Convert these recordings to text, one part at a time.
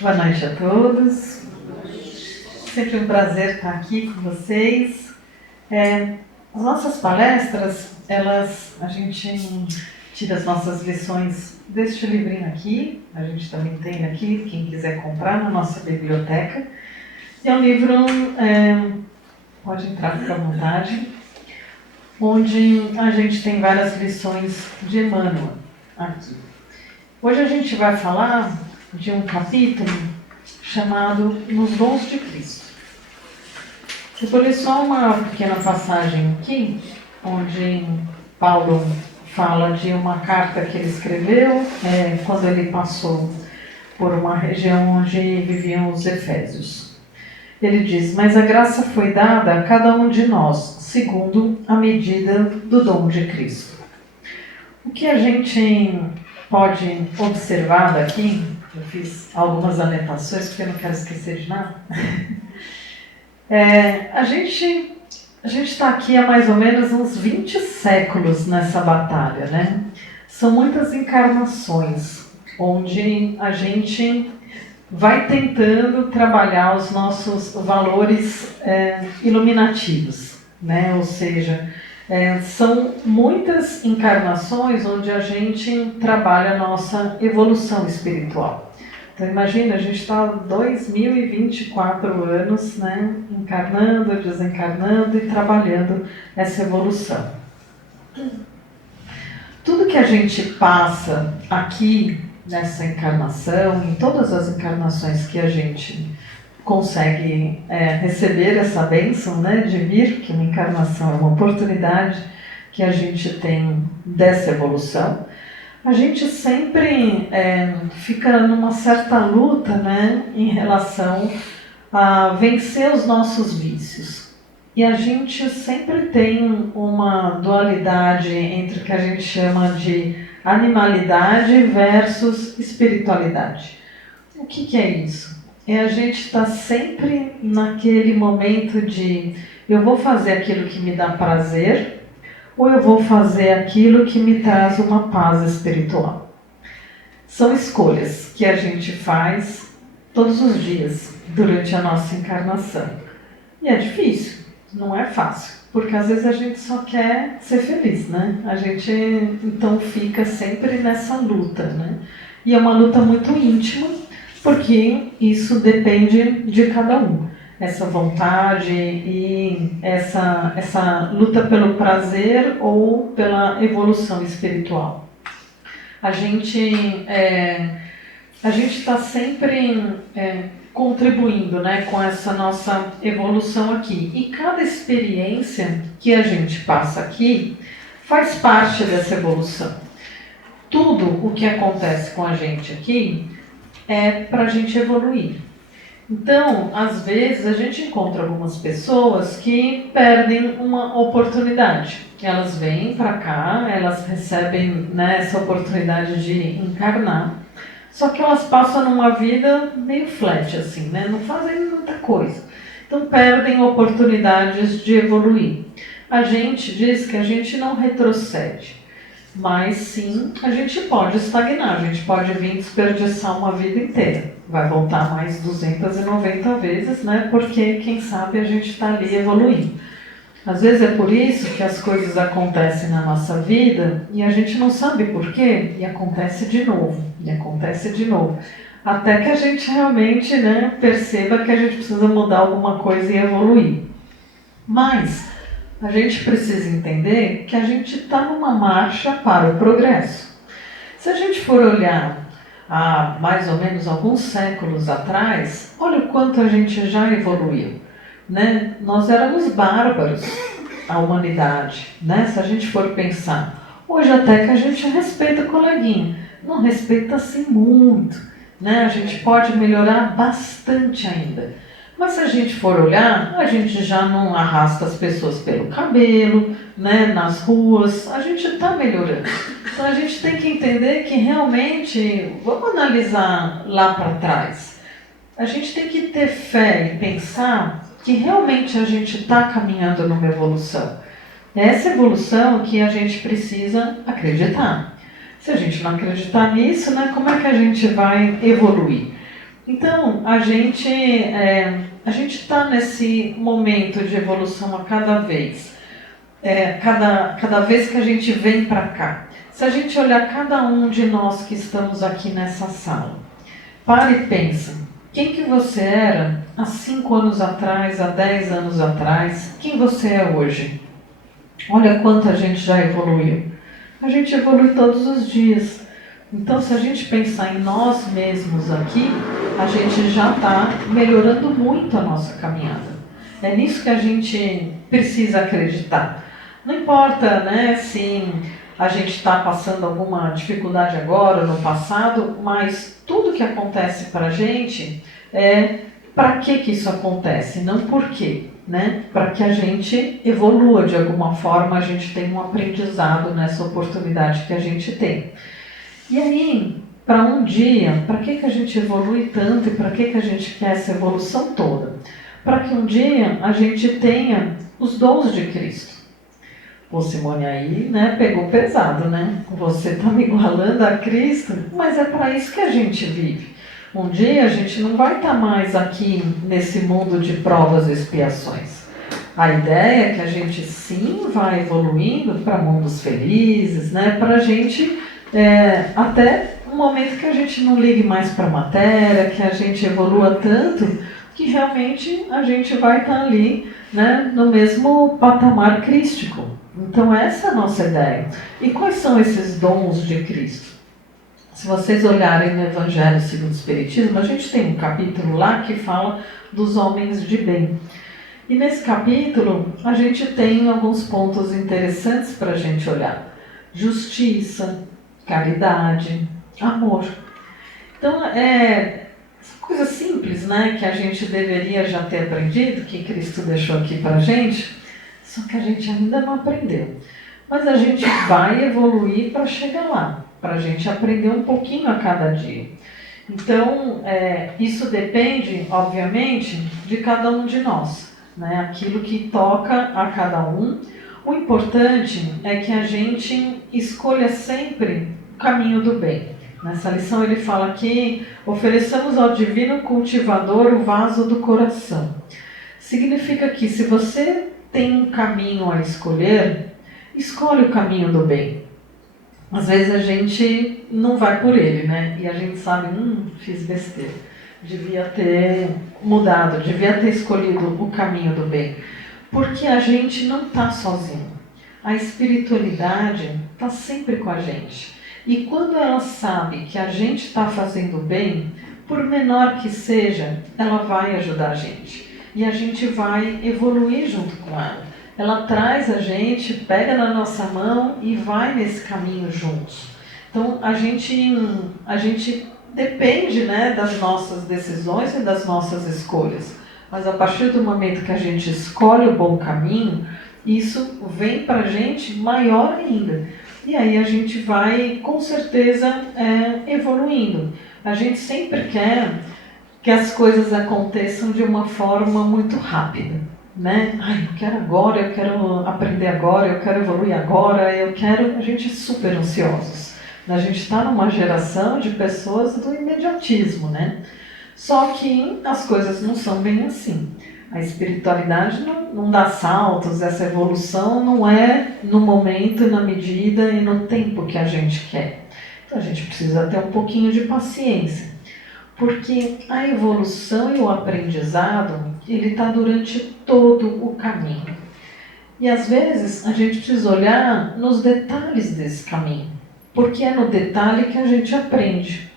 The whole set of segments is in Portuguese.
Boa noite a todos. Sempre um prazer estar aqui com vocês. As nossas palestras, a gente tira as nossas lições deste livrinho aqui. A gente também tem aqui, quem quiser comprar, na nossa biblioteca. E é um livro, pode entrar, fica à vontade, onde a gente tem várias lições de Emmanuel aqui. Hoje a gente vai falar de um capítulo chamado Nos Dons de Cristo. Eu vou ler só uma pequena passagem aqui, onde Paulo fala de uma carta que ele escreveu quando ele passou por uma região onde viviam os efésios. Ele diz: mas a graça foi dada a cada um de nós, segundo a medida do dom de Cristo. O que a gente pode observar daqui, eu fiz algumas anotações porque eu não quero esquecer de nada. A gente está aqui há mais ou menos uns 20 séculos nessa batalha, né? São muitas encarnações, onde a gente vai tentando trabalhar os nossos valores iluminativos, né? Ou seja, são muitas encarnações onde a gente trabalha a nossa evolução espiritual. Então imagina, a gente está há 2024 anos, né, encarnando, desencarnando e trabalhando essa evolução. Tudo que a gente passa aqui nessa encarnação, em todas as encarnações que a gente consegue receber essa bênção, né, de vir, que uma encarnação é uma oportunidade que a gente tem dessa evolução, a gente sempre fica numa certa luta, né, em relação a vencer os nossos vícios. E a gente sempre tem uma dualidade entre o que a gente chama de animalidade versus espiritualidade. O que é isso? A gente está sempre naquele momento de eu vou fazer aquilo que me dá prazer ou eu vou fazer aquilo que me traz uma paz espiritual. São escolhas que a gente faz todos os dias durante a nossa encarnação. E é difícil, não é fácil, porque às vezes a gente só quer ser feliz, né? A gente então fica sempre nessa luta, né? E é uma luta muito íntima, porque isso depende de cada um. Essa vontade e essa luta pelo prazer ou pela evolução espiritual. A gente está sempre contribuindo, né, com essa nossa evolução aqui. E cada experiência que a gente passa aqui faz parte dessa evolução. Tudo o que acontece com a gente aqui é para a gente evoluir. Então, às vezes, a gente encontra algumas pessoas que perdem uma oportunidade. Elas vêm para cá, elas recebem, né, essa oportunidade de encarnar, só que elas passam numa vida meio flat, assim, né? Não fazem muita coisa. Então, perdem oportunidades de evoluir. A gente diz que a gente não retrocede, mas sim, a gente pode estagnar, a gente pode vir desperdiçar uma vida inteira. Vai voltar mais 290 vezes, né? Porque, quem sabe, a gente está ali evoluindo. Às vezes é por isso que as coisas acontecem na nossa vida e a gente não sabe por quê, e acontece de novo, e acontece de novo. Até que a gente realmente, né, perceba que a gente precisa mudar alguma coisa e evoluir. Mas a gente precisa entender que a gente está numa marcha para o progresso. Se a gente for olhar há mais ou menos alguns séculos atrás, olha o quanto a gente já evoluiu, né? Nós éramos bárbaros, a humanidade, né? Se a gente for pensar. Hoje até que a gente respeita o coleguinha, não respeita assim muito, né? A gente pode melhorar bastante ainda. Mas se a gente for olhar, a gente já não arrasta as pessoas pelo cabelo, né, nas ruas, a gente está melhorando. Então a gente tem que entender que realmente, vamos analisar lá para trás, a gente tem que ter fé e pensar que realmente a gente está caminhando numa evolução. É essa evolução que a gente precisa acreditar. Se a gente não acreditar nisso, né, como é que a gente vai evoluir? Então, a gente está nesse momento de evolução a cada vez. Cada vez que a gente vem para cá. Se a gente olhar cada um de nós que estamos aqui nessa sala, para e pensa, quem que você era há 5 anos atrás, há 10 anos atrás, quem você é hoje? Olha quanto a gente já evoluiu. A gente evolui todos os dias. Então, se a gente pensar em nós mesmos aqui, a gente já está melhorando muito a nossa caminhada. É nisso que a gente precisa acreditar. Não importa, né, se a gente está passando alguma dificuldade agora ou no passado, mas tudo que acontece para a gente é para que isso acontece, não por quê. Né? Para que a gente evolua de alguma forma, a gente tem um aprendizado nessa oportunidade que a gente tem. E aí, para um dia, para que a gente evolui tanto e para que a gente quer essa evolução toda? Para que um dia a gente tenha os dons de Cristo. Pô, Simone, aí, né, pegou pesado, né? Você está me igualando a Cristo, mas é para isso que a gente vive. Um dia a gente não vai estar mais aqui nesse mundo de provas e expiações. A ideia é que a gente sim vai evoluindo para mundos felizes, né? Para a gente, até um momento que a gente não ligue mais para a matéria, que a gente evolua tanto, que realmente a gente vai estar ali, né, no mesmo patamar crístico. Então essa é a nossa ideia. E quais são esses dons de Cristo? Se vocês olharem no Evangelho segundo o Espiritismo, a gente tem um capítulo lá que fala dos homens de bem. E nesse capítulo a gente tem alguns pontos interessantes para a gente olhar. Justiça, caridade, amor. Então, são coisas simples, né, que a gente deveria já ter aprendido, que Cristo deixou aqui para a gente, só que a gente ainda não aprendeu. Mas a gente vai evoluir para chegar lá, para a gente aprender um pouquinho a cada dia. Então, isso depende, obviamente, de cada um de nós, né? Aquilo que toca a cada um. O importante é que a gente escolha sempre o caminho do bem. Nessa lição ele fala que ofereçamos ao divino cultivador o vaso do coração. Significa que se você tem um caminho a escolher, escolhe o caminho do bem. Às vezes a gente não vai por ele, né? E a gente sabe, fiz besteira. Devia ter mudado, devia ter escolhido o caminho do bem. Porque a gente não está sozinho. A espiritualidade está sempre com a gente. E quando ela sabe que a gente está fazendo bem, por menor que seja, ela vai ajudar a gente. E a gente vai evoluir junto com ela. Ela traz a gente, pega na nossa mão e vai nesse caminho juntos. Então a gente depende, né, das nossas decisões e das nossas escolhas. Mas a partir do momento que a gente escolhe o bom caminho, isso vem para a gente maior ainda. E aí a gente vai, com certeza, evoluindo. A gente sempre quer que as coisas aconteçam de uma forma muito rápida, né? Eu quero agora, eu quero aprender agora, eu quero evoluir agora, a gente é super ansiosos. A gente está numa geração de pessoas do imediatismo, né? Só que as coisas não são bem assim. A espiritualidade não dá saltos, essa evolução não é no momento, na medida e no tempo que a gente quer. Então a gente precisa ter um pouquinho de paciência. Porque a evolução e o aprendizado, ele está durante todo o caminho. E às vezes a gente precisa olhar nos detalhes desse caminho, porque é no detalhe que a gente aprende.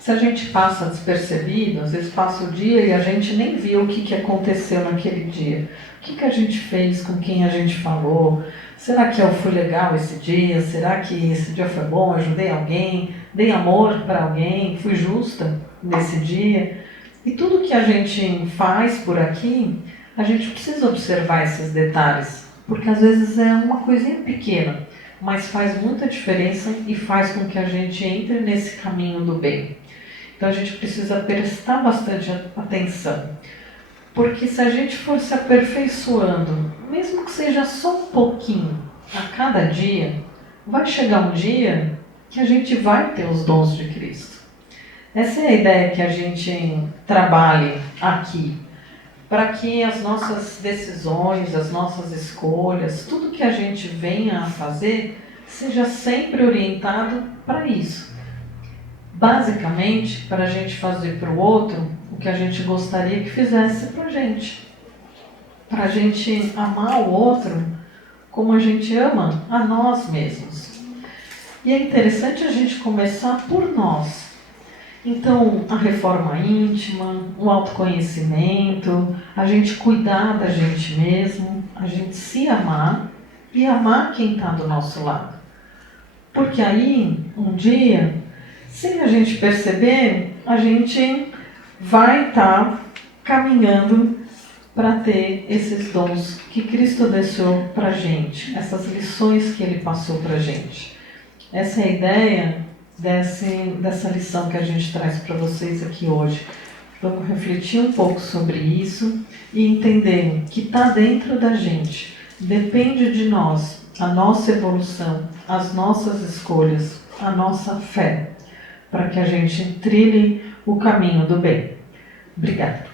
Se a gente passa despercebido, às vezes passa o dia e a gente nem viu o que aconteceu naquele dia. O que a gente fez, com quem a gente falou? Será que eu fui legal esse dia? Será que esse dia foi bom? Ajudei alguém? Dei amor para alguém? Fui justa nesse dia? E tudo que a gente faz por aqui, a gente precisa observar esses detalhes, porque às vezes é uma coisinha pequena, mas faz muita diferença e faz com que a gente entre nesse caminho do bem. Então a gente precisa prestar bastante atenção, porque se a gente for se aperfeiçoando, mesmo que seja só um pouquinho a cada dia, vai chegar um dia que a gente vai ter os dons de Cristo. Essa é a ideia que a gente trabalhe aqui, para que as nossas decisões, as nossas escolhas, tudo que a gente venha a fazer, seja sempre orientado para isso. Basicamente, para a gente fazer para o outro o que a gente gostaria que fizesse para a gente. Para a gente amar o outro como a gente ama a nós mesmos. E é interessante a gente começar por nós. Então, a reforma íntima, o autoconhecimento, a gente cuidar da gente mesmo, a gente se amar e amar quem está do nosso lado. Porque aí, um dia, sem a gente perceber, a gente vai estar caminhando para ter esses dons que Cristo deixou para a gente, essas lições que Ele passou para a gente. Essa é a ideia dessa lição que a gente traz para vocês aqui hoje. Vamos refletir um pouco sobre isso e entender que está dentro da gente, depende de nós, a nossa evolução, as nossas escolhas, a nossa fé, para que a gente trilhe o caminho do bem. Obrigada.